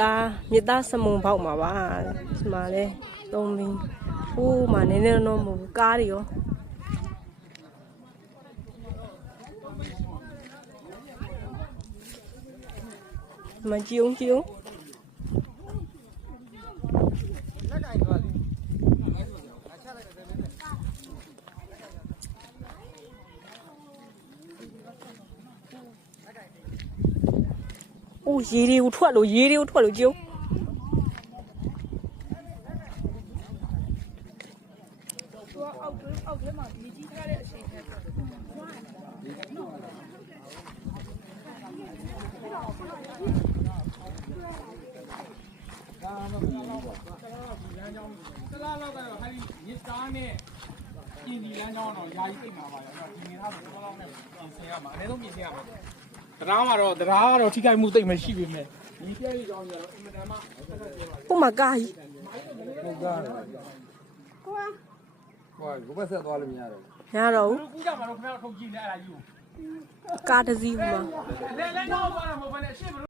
သားစမုံပေါက်မှာပါဒီမှာလဲသုံးပြီးဟိုးမှာနည်းနည်းတော့မဟုတ်ဘူးကားတွေရောမကြည့်အောင်အိုးရေတွေကိုထွက်လို့ကြည့်အောက်ထဲမှာမြေကြီးထားတဲ့အချိန်နဲ့ဒါမှမဟုတ်ဘူး။လမ်းကြောင်းတလားလောက်ကတော့ဟာဒီရစ်သားနဲ့ပြင်ဒီလမ်းကြောင်းတော့ယာယီသိမှာပါရော။ဒီနေသားဆိုတော့လောက်နဲ့ပြင်ဆင်ရမှာအနည်းဆုံးပြင်ဆင်ရမှာ။တရားကတော့ထိခိုက်မှုသိမ့်မရှိပေမဲ့ဒီပြည့်ရအောင်ရတော့အင်မတန်မှဟိုမှာကားကြီးဟုတ်ကားဟိုကဘယ်ဆက်သွားလို့မရတော့ရတော့ဘူးကူးကြမှာတော့ခင်ဗျားတို့ထုတ်ကြည့်နေအဲ့ဒါကြီးကိုကားတစ်စီးဟိုမှာလဲတော့သွားတာမဟုတ်ဘဲနဲ့ရှေ့